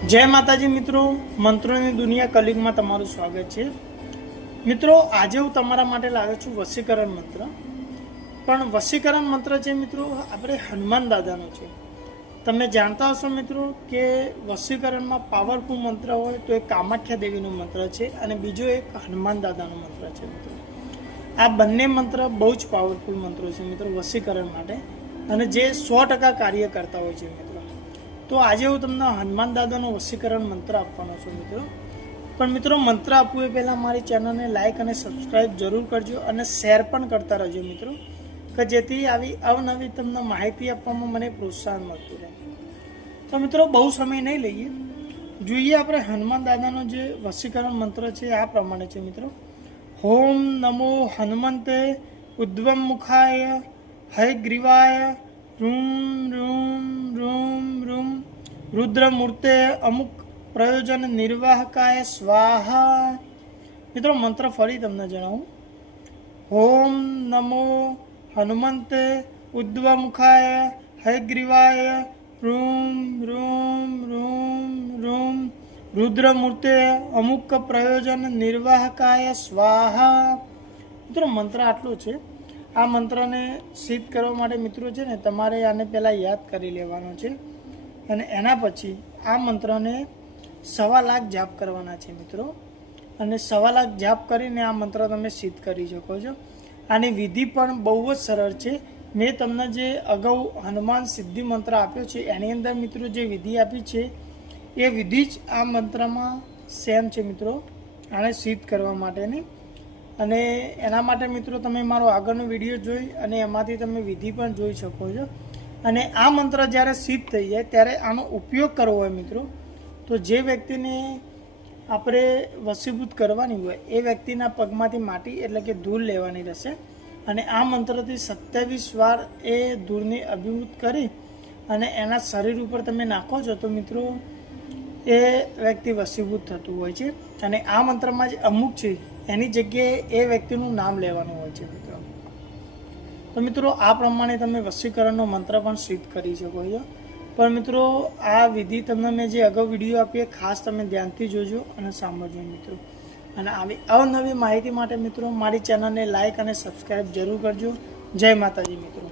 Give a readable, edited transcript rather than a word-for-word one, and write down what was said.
जय माताजी मित्रों, मंत्रों दुनिया कलिग में तमारू स्वागत है। मित्रों, आज हूँ तमारा माटे लाव्यो छुं वशीकरण मंत्र। पण वशीकरण मंत्र है मित्रों आपणे हनुमान दादानो छे। तमे जानता हशो मित्रों के वशीकरण में पावरफुल मंत्र होय तो एक कामाख्या देवीनो मंत्र है और बीजो एक हनुमान दादानो मंत्र है। मित्रों, आ बंने मंत्र बहुत ज पावरफुल मंत्रों है मित्रों वशीकरण माटे अने जे 100% कार्य करता होय छे। मित्रों, तो आज हूँ तमने हनुमान दादानो वशीकरण मंत्र आपवानो छुं मित्रों। पण मित्रों, मंत्र आपवुं ए पहेला मारी चेनल ने लाइक अने सब्सक्राइब जरूर करजो अने शेर पण करता रहेजो मित्रों, कि जेथी आवी अवनवी तमने माहिती आपवामां मने प्रोत्साहन मळतुं रहे। तो मित्रों, बहु समय नहीं लईए, जोईए आपणे हनुमान दादानो जे वशीकरण मंत्र छे आ प्रमाणे छे मित्रों। ओम नमो हनुमंते उद्वमुखाय हयग्रीवाय रूम रूम रूम रूम रुद्रमूर्ते अमुक प्रयोजन निर्वाहकाय स्वाहा। मित्रों, मंत्र फरी तमने जणावुं। ओम नमो हनुमंते उद्वमुखाय हयग्रीवाय रूम रूम रूम रूम रुद्रमूर्ते अमुक प्रयोजन निर्वाहकाय स्वाहा। मित्रों, मंत्र आटलो छे। आ मंत्र ने सिद्ध करवा माटे मित्रों छे ने तमारे आने पहला याद करी लेवानो छे अने एना पछी आ मंत्र ने 1.25 लाख जाप करवाना छे मित्रों। अने 1.25 लाख जाप करीने आ मंत्र तमे सिद्ध करी शको छो। आनी विधि पण बहु ज सरळ छे। मैं तमने जे अगाऊ हनुमान सिद्धि मंत्र आप्यो छे एनी अंदर मित्रों जे विधि आपी छे ए विधि ज आ मंत्रमां सेम छे मित्रों, आने सिद्ध करवा माटेनी। अने एना माटे मित्रों तमे मारो आगळनो विडियो जोई अने एमांथी तमे विधि पण जोई शको छो। अने आ मंत्र ज्यारे सिद्ध थई जाय त्यारे आनो उपयोग करवो होय मित्रों तो जे व्यक्तिने आपणे वशीभूत करवानी होय ए व्यक्तिना पगमांथी माटी एटले के धूल लेवानी रहेशे अने आ मंत्रथी 27 वार ए धूळने अभिभूत करी अने एना शरीर उपर तमे नाखो छो तो मित्रों ए व्यक्ति वशीभूत थतुं होय छे। अने आ मंत्रमां जे अमुक छे एनी जग्याए ए व्यक्तिनुं नाम लेवानुं होय छे मित्रों। तो मित्रों, आ प्रमाणे तमे वशीकरणनो मंत्र पण सिद्ध करी शको छो। पण मित्रों, आ विधि तमने मैं जे अगाऊ विडियो आपी खास तमे ध्यानथी जोजो अने सामळजो मित्रों। अने आवी अवनवी माहिती माटे मित्रों मारी चेनल ने लाइक अने सब्सक्राइब जरूर करजो। जय माताजी मित्रों।